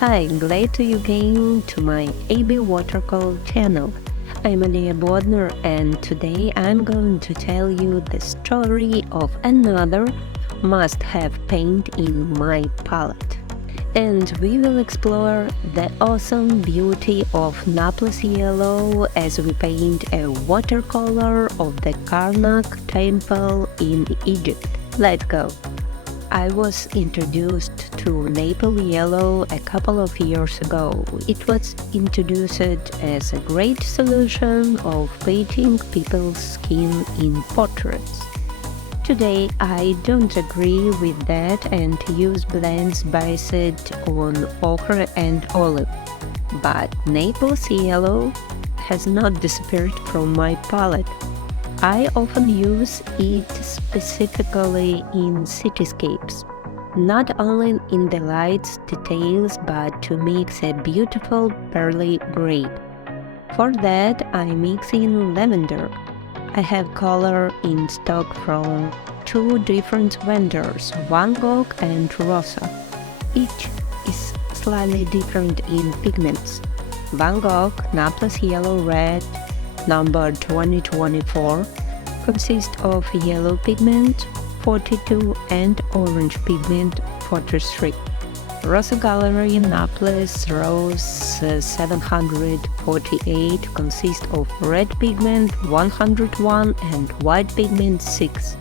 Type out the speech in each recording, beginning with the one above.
Hi, glad you came to my AB Watercolor channel. I'm Alia Bodner and today I'm going to tell you the story of another must-have paint in my palette. And we will explore the awesome beauty of Naples Yellow as we paint a watercolor of the Karnak Temple in Egypt. Let's go! I was introduced to Naples Yellow a couple of years ago. It was introduced as a great solution of painting people's skin in portraits. Today I don't agree with that and use blends based on ochre and olive. But Naples Yellow has not disappeared from my palette. I often use it specifically in cityscapes, not only in the lights details but to mix a beautiful pearly gray. For that I mix in lavender. I have color in stock from two different vendors, Van Gogh and Rosa. Each is slightly different in pigments. Van Gogh Naples Yellow Red number 2024 consists of yellow pigment 42 and orange pigment 43. Rosa Gallery Naples Rose 748 consists of red pigment 101 and white pigment 6.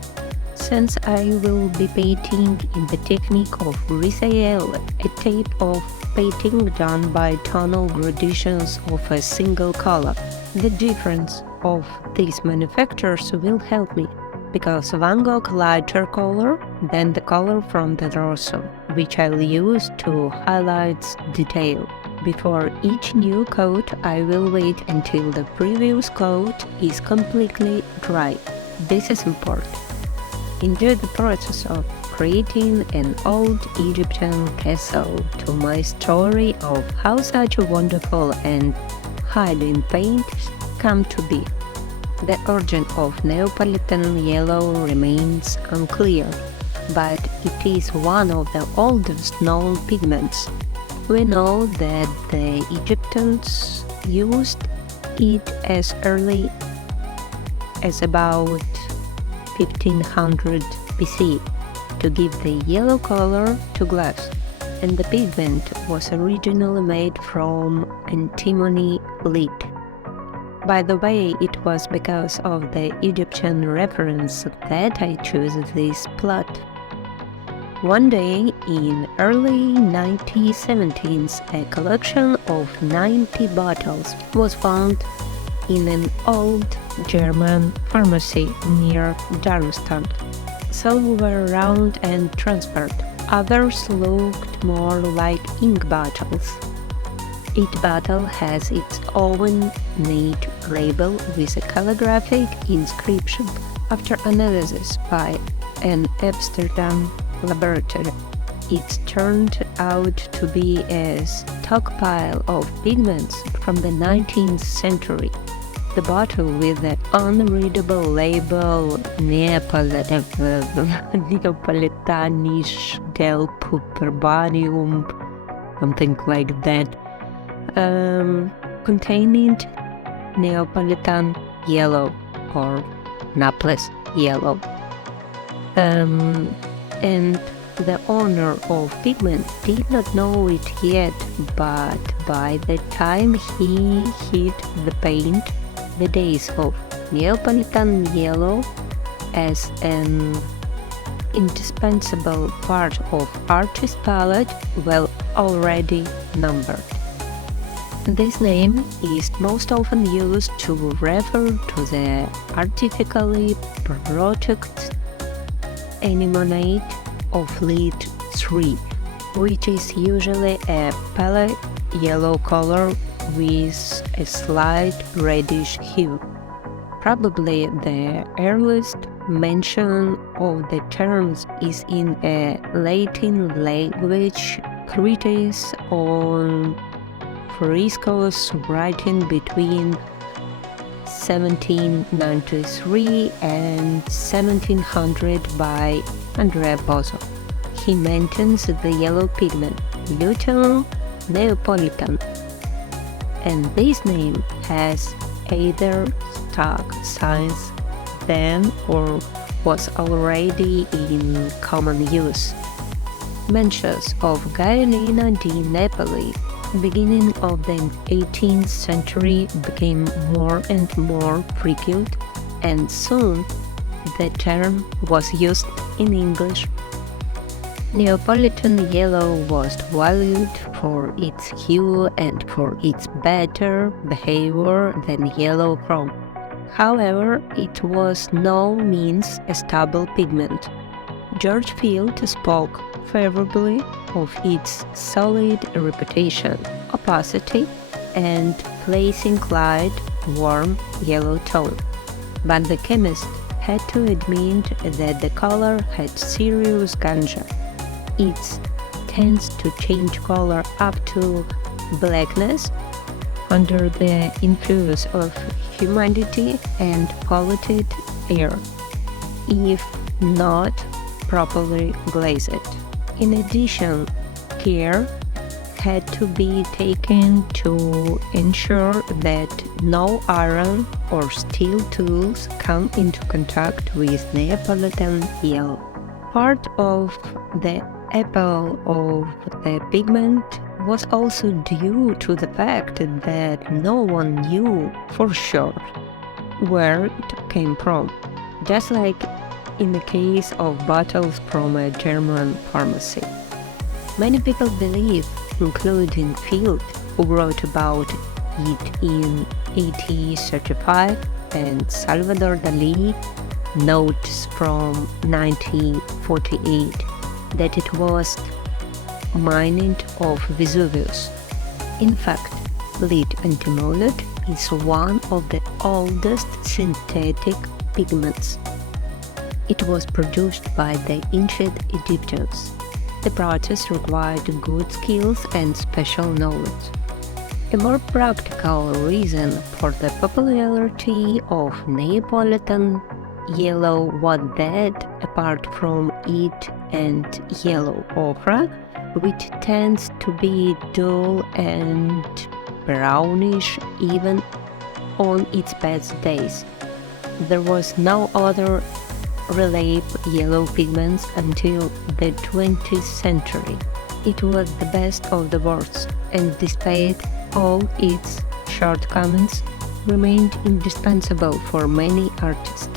Since I will be painting in the technique of resale, a type of painting done by tonal gradations of a single color, the difference of these manufacturers will help me, because Van Gogh lighter color than the color from the Rosa, which I'll use to highlight detail. Before each new coat, I will wait until the previous coat is completely dry. This is important. Enjoy the process of creating an old Egyptian castle to my story of how such a wonderful and hidden paint come to be. The origin of Neapolitan yellow remains unclear, but it is one of the oldest known pigments. We know that the Egyptians used it as early as about 1500 BC to give the yellow color to glass, and the pigment was originally made from antimony lead. By the way, it was because of the Egyptian reference that I chose this plot. One day in early 1970s, a collection of 90 bottles was found in an old German pharmacy near Darmstadt. Some were round and transparent. Others looked more like ink bottles. Each bottle has its own neat label with a calligraphic inscription. After analysis by an Amsterdam laboratory, it turned out to be a stockpile of pigments from the 19th century. The bottle with the unreadable label Neapolitanisch del Puperbanium, something like that, containing Neapolitan Yellow or Naples Yellow. And the owner of pigment did not know it yet, but by the time he hit the paint, the days of Neapolitan Yellow as an indispensable part of artist palette were already numbered. This name is most often used to refer to the artificially produced anemonate of lead 3, which is usually a pale yellow color with a slight reddish hue. Probably the earliest mention of the terms is in a Latin language treatise on frescoes written between 1793 and 1700 by Andrea Bozzo. He maintains the yellow pigment, lutein, Neapolitan, and this name has either stuck since then or was already in common use. Mentions of Gaelina di Napoli, beginning of the 18th century, became more and more frequent, and soon the term was used in English. Neapolitan yellow was valued for its hue and for its better behavior than yellow chrome. However, it was no means a stable pigment. George Field spoke favorably of its solid reputation, opacity, and pleasing light, warm yellow tone. But the chemist had to admit that the color had serious danger. It tends to change color up to blackness under the influence of humidity and polluted air, if not properly glazed. In addition, care had to be taken to ensure that no iron or steel tools come into contact with Neapolitan yellow. Part of the appeal of the pigment was also due to the fact that no one knew for sure where it came from, just like in the case of bottles from a German pharmacy. Many people believe, including Field, who wrote about it in 1835, and Salvador Dali notes from 1948, that it was mined of Vesuvius. In fact, lead antimony is one of the oldest synthetic pigments. It was produced by the ancient Egyptians. The process required good skills and special knowledge. A more practical reason for the popularity of Neapolitan yellow was that, apart from it and yellow ochre, which tends to be dull and brownish even on its best days, there was no other reliable yellow pigments until the 20th century. It was the best of the worst, and despite all its shortcomings, remained indispensable for many artists.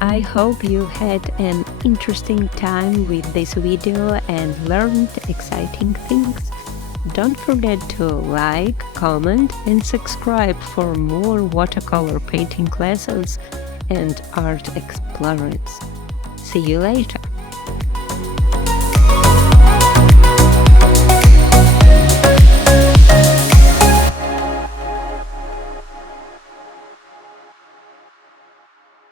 I hope you had an interesting time with this video and learned exciting things. Don't forget to like, comment and subscribe for more watercolor painting lessons and art explorers. See you later!